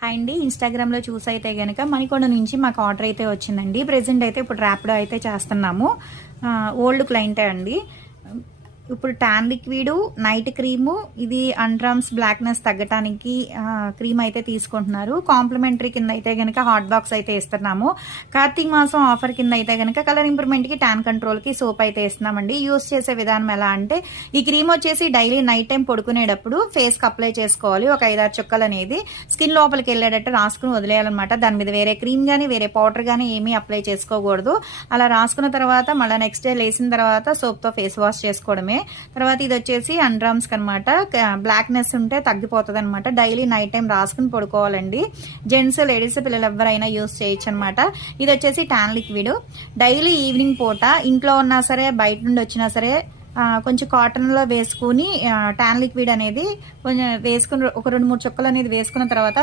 అండి ఇన్‌స్టాగ్రామ్‌లో చూసైతే గనక మణికొండ నుంచి మాకు ఆర్డర్ అయితే వచ్చిందండి. ప్రెజెంట్ అయితే ఇప్పుడు ర్యాపిడో అయితే చేస్తున్నాము. ఓల్డ్ క్లయింటే అండి. ఇప్పుడు టాన్ లిక్విడ్, నైట్ క్రీము, ఇది అండ్రామ్స్ బ్లాక్‌నెస్ తగ్గటానికి క్రీమ్ అయితే తీసుకుంటున్నారు. కాంప్లిమెంటరీ కింద అయితే గనక హాట్ బాక్స్ అయితే ఇస్తున్నాము. కార్తీక మాసం ఆఫర్ కింద అయితే గనక కలర్ ఇంప్రూవ్‌మెంట్‌కి, టాన్ కంట్రోల్‌కి సోప్ అయితే ఇస్తున్నామండి. యూజ్ చేసే విధానం ఎలా అంటే ఈ క్రీమ్ వచ్చేసి డైలీ నైట్ టైం పడుకునేటప్పుడు ఫేస్‌కి అప్లై చేసుకోవాలి. ఒక 5, 6 చుక్కలు అనేది స్కిన్ లోపలికి వెళ్ళేటట్టు రాసుకుని వదిలేయాలన్నమాట. దాని మీద వేరే క్రీమ్ గానీ, వేరే పౌడర్ గానీ ఏమీ అప్లై చేసుకోకూడదు. అలా రాసుకున్న తర్వాత మళ్ళీ నెక్స్ట్ డే లేసిన తర్వాత సోప్‌తో ఫేస్ వాష్ చేసుకోవడమే. తర్వాత ఇది వచ్చేసి అండ్రామ్స్ అనమాట. బ్లాక్నెస్ ఉంటే తగ్గిపోతుంది అనమాట. డైలీ నైట్ టైం రాసుకుని పడుకోవాలండి. జెంట్స్, లేడీస్, పిల్లలు ఎవరైనా యూస్ చేయొచ్చు అనమాట. ఇది వచ్చేసి టాన్ లిక్విడ్. డైలీ ఈవినింగ్ పూట ఇంట్లో ఉన్నా సరే, బయట నుండి వచ్చినా సరే కొంచెం కాటన్లో వేసుకుని టాన్ లిక్విడ్ అనేది కొంచెం వేసుకుని ఒక 2, 3 చుక్కలు అనేది వేసుకున్న తర్వాత